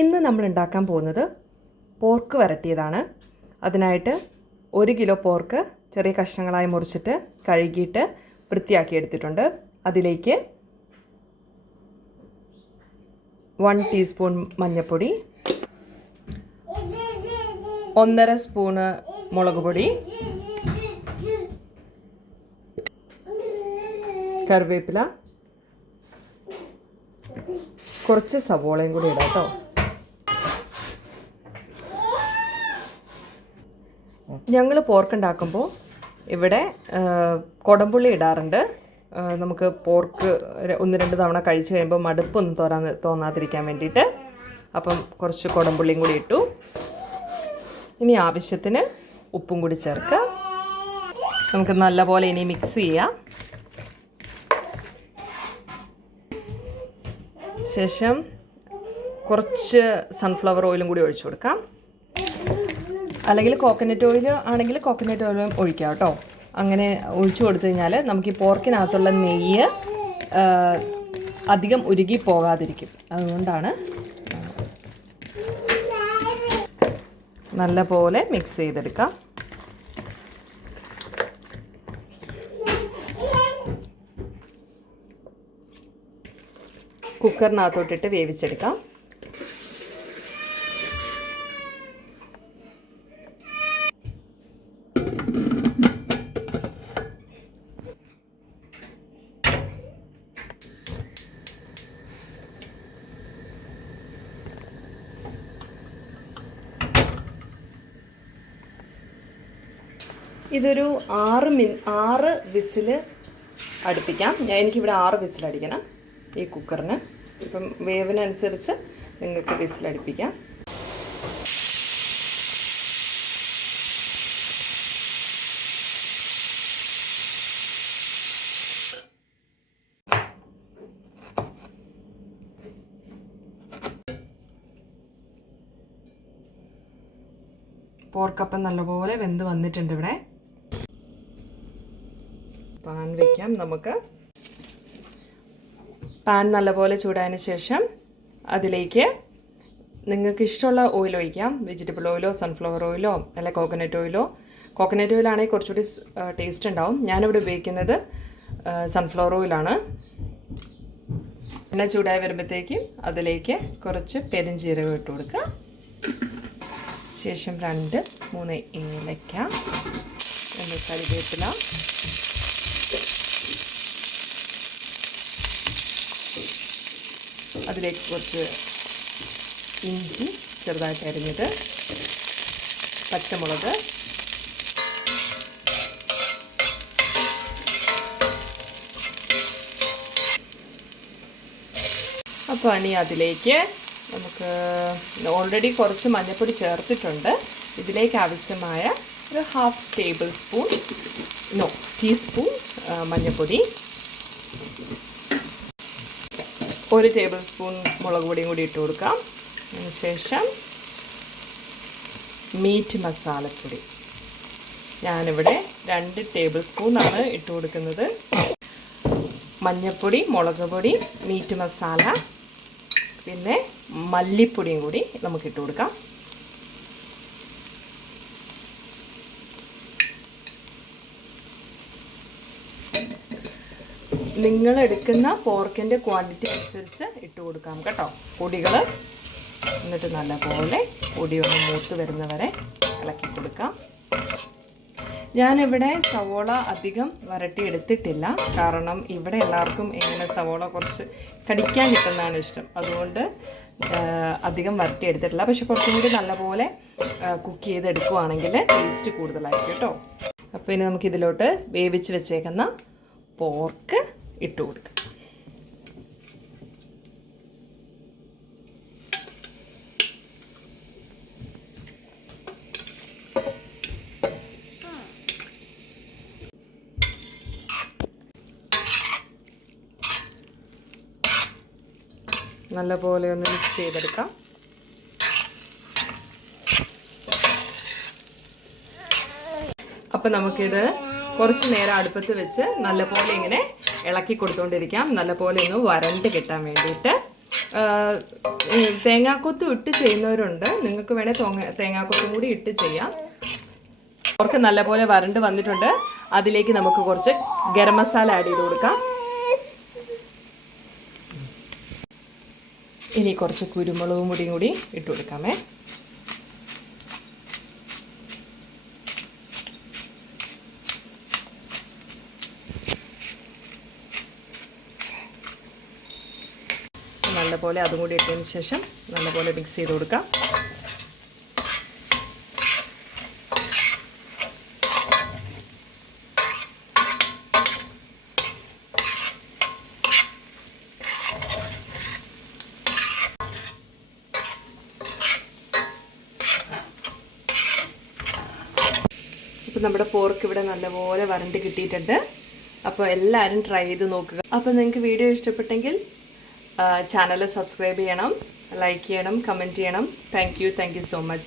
ഇന്ന് നമ്മൾ ഉണ്ടാക്കാൻ പോകുന്നത് പോർക്ക് വരട്ടിയതാണ്. അതിനായിട്ട് 1 കിലോ പോർക്ക് ചെറിയ കഷ്ണങ്ങളായി മുറിച്ചിട്ട് കഴുകിയിട്ട് വൃത്തിയാക്കി എടുത്തിട്ടുണ്ട്. അതിലേക്ക് 1 ടീസ്പൂൺ മഞ്ഞൾപ്പൊടി, 1.5 സ്പൂണ് മുളക് പൊടി, കറിവേപ്പില, കുറച്ച് സവോളയും കൂടി ഇടാം കേട്ടോ. ഞങ്ങൾ പോർക്ക് ഉണ്ടാക്കുമ്പോൾ ഇവിടെ കൊടംപുള്ളി ഇടാറുണ്ട്. നമുക്ക് പോർക്ക് 1-2 തവണ കഴിച്ച് കഴിയുമ്പോൾ മടുപ്പൊന്നും തോന്നാതിരിക്കാൻ വേണ്ടിയിട്ട്. അപ്പം കുറച്ച് കൊടംപുള്ളിയും കൂടി ഇട്ടു. ഇനി ആവശ്യത്തിന് ഉപ്പും കൂടി ചേർക്കുക. നമുക്ക് നല്ലപോലെ ഇനി മിക്സ് ചെയ്യാം. ശേഷം കുറച്ച് സൺഫ്ലവർ ഓയിലും കൂടി ഒഴിച്ചു കൊടുക്കാം. അല്ലെങ്കിൽ കോക്കനട്ട് ഓയിൽ ആണെങ്കിൽ കോക്കനട്ട് ഓയിലും ഒഴിക്കാം കേട്ടോ. അങ്ങനെ ഒഴിച്ചു കൊടുത്തു കഴിഞ്ഞാൽ നമുക്ക് ഈ പോർക്കിനകത്തുള്ള നെയ്യ് അധികം ഉരുകി പോകാതിരിക്കും. അതുകൊണ്ടാണ് നല്ല പോലെ മിക്സ് ചെയ്തെടുക്കാം. കുക്കറിനകത്തോട്ടിട്ട് വേവിച്ചെടുക്കാം. ഇതൊരു 6 വിസിൽ അടുപ്പിക്കാം. എനിക്കിവിടെ 6 വിസിലടിക്കണം ഈ കുക്കറിന്. ഇപ്പം വേവിനനുസരിച്ച് നിങ്ങൾക്ക് വിസിലടുപ്പിക്കാം. പോർക്കപ്പം നല്ലപോലെ വെന്ത് വന്നിട്ടുണ്ട്. ഇവിടെ പാൻ വയ്ക്കാം. നമുക്ക് പാൻ നല്ലപോലെ ചൂടായതിന് ശേഷം അതിലേക്ക് നിങ്ങൾക്ക് ഇഷ്ടമുള്ള ഓയിൽ ഒഴിക്കാം. വെജിറ്റബിൾ ഓയിലോ സൺഫ്ലവർ ഓയിലോ അല്ല കോക്കനട്ട് ഓയിലോ. കോക്കനട്ട് ഓയിലാണെങ്കിൽ കുറച്ചുകൂടി ടേസ്റ്റ് ഉണ്ടാവും. ഞാനിവിടെ ഉപയോഗിക്കുന്നത് സൺഫ്ലവർ ഓയിലാണ്. എണ്ണ ചൂടായി വരുമ്പോഴത്തേക്കും അതിലേക്ക് കുറച്ച് പെരുംജീരകം ഇട്ട് കൊടുക്കുക. ശേഷം 2-3 ഏലക്ക, കറിവേപ്പില, അതിലേക്ക് കുറച്ച് ഇഞ്ചി ചെറുതായിട്ട് അരിഞ്ഞത്, പച്ചമുളക്, അപ്പോൾ ഇനി അതിലേക്ക് നമുക്ക് ഓൾറെഡി കുറച്ച് മഞ്ഞൾപ്പൊടി ചേർത്തിട്ടുണ്ട്. ഇതിലേക്ക് ആവശ്യമായ ഒരു 1/2 ടീസ്പൂൺ മഞ്ഞൾപ്പൊടി, 1 ടേബിൾ സ്പൂൺ മുളക് പൊടിയും കൂടി ഇട്ട് കൊടുക്കാം. അതിനുശേഷം മീറ്റ് മസാലപ്പൊടി ഞാനിവിടെ 2 ടേബിൾ സ്പൂണാണ് ഇട്ട് കൊടുക്കുന്നത്. മഞ്ഞൾപ്പൊടി, മുളക് പൊടി, മീറ്റ് മസാല, പിന്നെ മല്ലിപ്പൊടിയും കൂടി നമുക്ക് ഇട്ട് കൊടുക്കാം. നിങ്ങൾ എടുക്കുന്ന പോർക്കിൻ്റെ ക്വാണ്ടിറ്റി അനുസരിച്ച് ഇട്ട് കൊടുക്കാം കേട്ടോ പൊടികൾ. എന്നിട്ട് നല്ലപോലെ പൊടി ഒന്ന് മൂത്ത് വരുന്നവരെ ഇളക്കി കൊടുക്കാം. ഞാനിവിടെ സവോള അധികം വരട്ടി എടുത്തിട്ടില്ല. കാരണം ഇവിടെ എല്ലാവർക്കും ഇങ്ങനെ സവോള കുറച്ച് കടിക്കാൻ കിട്ടുന്നതാണ് ഇഷ്ടം. അതുകൊണ്ട് അധികം വരട്ടി എടുത്തിട്ടില്ല. പക്ഷെ കുറച്ചും കൂടി നല്ലപോലെ കുക്ക് ചെയ്തെടുക്കുകയാണെങ്കിൽ ടേസ്റ്റ് കൂടുതലായിരിക്കും കേട്ടോ. അപ്പോൾ ഇനി നമുക്കിതിലോട്ട് വേവിച്ച് വെച്ചേക്കുന്ന പോർക്ക് ഇട്ട് കൊടുക്കാം. നല്ലപോലെ ഒന്ന് മിക്സ് ചെയ്തെടുക്കാം. അപ്പോൾ നമുക്കിത് കുറച്ച് നേരം അടുപ്പത്ത് വെച്ച് നല്ലപോലെ ഇങ്ങനെ ഇളക്കി കൊടുത്തുകൊണ്ടിരിക്കാം. നല്ലപോലെ ഒന്ന് വരണ്ട് കിട്ടാൻ വേണ്ടിയിട്ട്. തേങ്ങാക്കൊത്തും ഇട്ട് ചെയ്യുന്നവരുണ്ട്. നിങ്ങൾക്ക് വേണേൽ തേങ്ങാക്കൊത്തും കൂടി ഇട്ട് ചെയ്യാം. അവർക്ക് നല്ലപോലെ വരണ്ട് വന്നിട്ടുണ്ട്. അതിലേക്ക് നമുക്ക് കുറച്ച് ഗരം മസാല ആഡ് ചെയ്ത് കൊടുക്കാം. ഇനി കുറച്ച് കുരുമുളകും പൊടിയും കൂടി ഇട്ട് കൊടുക്കാമേ. നല്ലപോലെ അതും കൂടി ഇട്ടതിന് ശേഷം നല്ലപോലെ മിക്സ് ചെയ്ത് കൊടുക്കാം. അപ്പോൾ നമ്മുടെ പോർക്ക് ഇവിടെ നല്ലപോലെ വരണ്ട് കിട്ടിയിട്ടുണ്ട്. അപ്പോൾ എല്ലാവരും ട്രൈ ചെയ്ത് നോക്കുക. അപ്പോൾ നിങ്ങൾക്ക് വീഡിയോ ഇഷ്ടപ്പെട്ടെങ്കിൽ ചാനൽ സബ്സ്ക്രൈബ് ചെയ്യണം, ലൈക്ക് ചെയ്യണം, കമൻറ്റ് ചെയ്യണം. Thank you so much.